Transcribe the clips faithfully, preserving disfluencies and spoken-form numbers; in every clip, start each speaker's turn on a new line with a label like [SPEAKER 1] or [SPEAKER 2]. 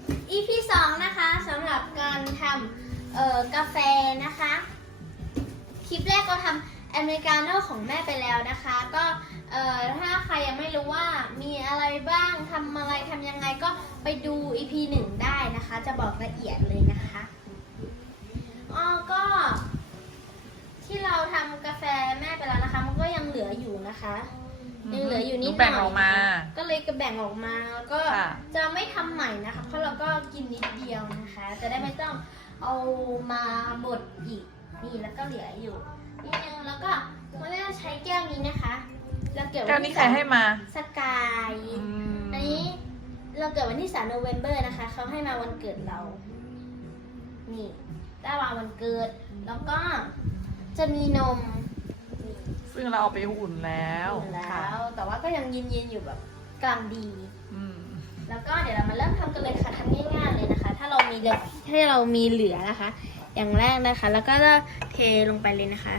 [SPEAKER 1] อี พี สองนะคะสำหรับการทำเอ่อกาแฟนะคะ คลิปแรกเราทำอเมริกาโน่ของแม่ไปแล้วนะคะ ก็เอ่อถ้าใครยังไม่รู้ว่ามีอะไรบ้างทำอะไรทำยังไงก็ไปดู อี พี หนึ่งได้นะคะ จะบอกละเอียดเลยนะคะอ๋อก็ที่เราทำกาแฟแม่ไปแล้วนะคะ มันก็ยังเหลืออยู่นะคะยังเหลืออยู่นิดหน่อย
[SPEAKER 2] แบ่งออกมา
[SPEAKER 1] ก็เลยก็แบ่งออกมาแล้วก็
[SPEAKER 2] ค่ะ
[SPEAKER 1] จะไม่ทำใหม่นะคะ เพราะเราก็กินนิดเดียวนะคะ จะได้ไม่ต้องเอามาบดอีกนี่แล้วก็เหลืออยู่นิดนึงแล้วก็เราจะใช้แก้วนี้นะคะเราเกิด
[SPEAKER 2] แก้วนี้ใครให้มา
[SPEAKER 1] สกาย
[SPEAKER 2] อืม
[SPEAKER 1] อันนี้เราเกิดวันที่สามโนเวมเบอร์นะคะเขาให้มาวันเกิดเรา นี่ได้วางวันเกิด แล้วก็จะมีนม
[SPEAKER 2] ซึ่งเราเอาไปอุ่นแล้ว
[SPEAKER 1] อยู่แล้
[SPEAKER 2] ค่ะ
[SPEAKER 1] ว แต่ว่าก็ยังเย็นๆอยู่แบบกลางดี
[SPEAKER 2] อืม
[SPEAKER 1] แล้วก็เดี๋ยวเรามาเริ่มทำกันเลยค่ะทำง่ายๆเลยนะคะ ถ้าเรามีเลยถ้าเรามีเหลือนะคะ อย่างแรกนะคะ แล้วก็จะเทลงไปเลยนะคะ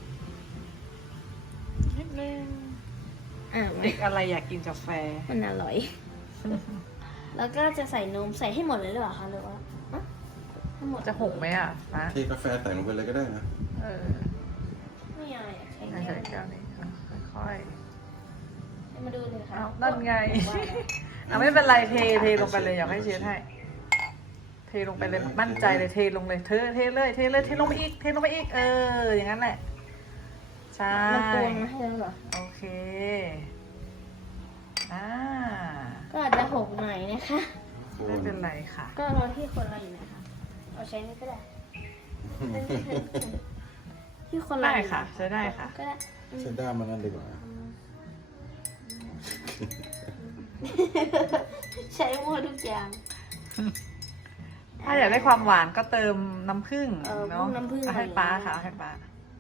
[SPEAKER 2] นิดนึง
[SPEAKER 1] อ่า
[SPEAKER 2] เด็กอะไรอยากกินกาแฟ
[SPEAKER 1] มันอร่อย แล้วก็จะใส่นมใส่ให้หมดเลยหรือเปล่าคะหรือว่าอ่ะให้หมด
[SPEAKER 2] จะหกไหมอ่ะนะ
[SPEAKER 3] เทกาแฟใส่ลงไปเลยก็ได้นะ
[SPEAKER 2] เออ
[SPEAKER 1] ไม่เอาอยากใช้
[SPEAKER 2] ใส่
[SPEAKER 1] แก้ว
[SPEAKER 2] แก้วนี้ค่อย
[SPEAKER 1] มาดูเลย
[SPEAKER 2] ๆ
[SPEAKER 1] ค่ะ
[SPEAKER 2] เอานั่นไง เอาไม่เป็นไรเทเทลงไปเลยอยากให้เชฟให้ เทลงไปเลยมั่นใจเลยเทลงเลยเธอเทเลยเทเลยเทลงไปอีกเทลงไปอีกเอออย่างนั้นแหละใช่
[SPEAKER 1] มันตวงมาให้แล้วเหรอ
[SPEAKER 2] โอเคอ่า
[SPEAKER 1] ก็อาจจะหกหน่อยนะคะ
[SPEAKER 2] ไม่เป็นไรค่ะ
[SPEAKER 1] ก็เราที่คนเราอยู่นะคะเอาใช้นี่ก็ได้ ที่คนเรา
[SPEAKER 2] ได้
[SPEAKER 1] อยู่
[SPEAKER 2] ค่ะใช้ได้ค่ะ
[SPEAKER 1] ก็ได้อืม
[SPEAKER 3] ใช้ด้ามมันนั่นดีกว่า
[SPEAKER 1] ใช้หมดทุกอย่าง
[SPEAKER 2] ถ้าอยากได้ความหวานก็เติมน้ำผึ้ง
[SPEAKER 1] เออ
[SPEAKER 2] เนาะ
[SPEAKER 1] น้ำผึ้ง
[SPEAKER 2] เอาให้ป้าค่ะเอาให้ป้า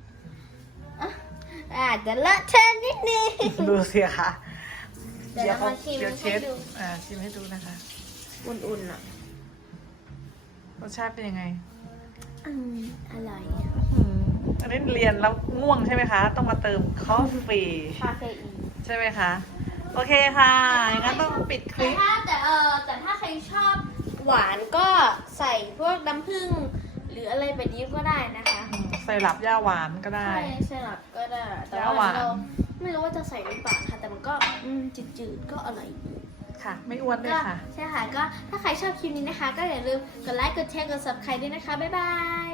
[SPEAKER 1] อาจจะเลอะเทอะนิดนึง
[SPEAKER 2] ดูสิค่ะ
[SPEAKER 1] เดี๋ยวเรามาชิม
[SPEAKER 2] เดี๋ยวเช
[SPEAKER 1] ให้
[SPEAKER 2] ฟ
[SPEAKER 1] ดู
[SPEAKER 2] อ่าชิมให้ดูนะคะ
[SPEAKER 1] อุ่นๆหน่อย
[SPEAKER 2] รสชาติเป็นยังไง
[SPEAKER 1] อืมอร่อย
[SPEAKER 2] อืมอันนี้เรียนแล้วง่วงใช่ไหมคะ ต้องมาเติมคอฟฟี่
[SPEAKER 1] คาเฟอีน
[SPEAKER 2] ใช่ไหมคะ โอเคค่ะอย่างนั้นต้องปิดค
[SPEAKER 1] แต่
[SPEAKER 2] ลิป
[SPEAKER 1] ถ้าแต่เออแต่ถ้าใครชอบหวานก็ใส่พวกน้ำผึ้งหรืออะไรแบบนี้ก็ได้นะคะ
[SPEAKER 2] ใส่หลับย่าหวานก็ได้
[SPEAKER 1] ใช่สลับก็ได้ แต่
[SPEAKER 2] แล้วหวาน
[SPEAKER 1] เราไม่รู้ว่าจะใส่หรือเปล่าค่ะ แต่มันก็อืมจืดๆก็อร่อยดี
[SPEAKER 2] ค่ะ ไม่อ้วนด้วย
[SPEAKER 1] ก็
[SPEAKER 2] ค่ะ
[SPEAKER 1] ใช่ค่ะก็ถ้าใครชอบคลิปนี้นะคะ ก็อย่าลืมกดไลค์กดแชร์กด ซับสไครบ์ ด้วยนะคะ บ๊ายบาย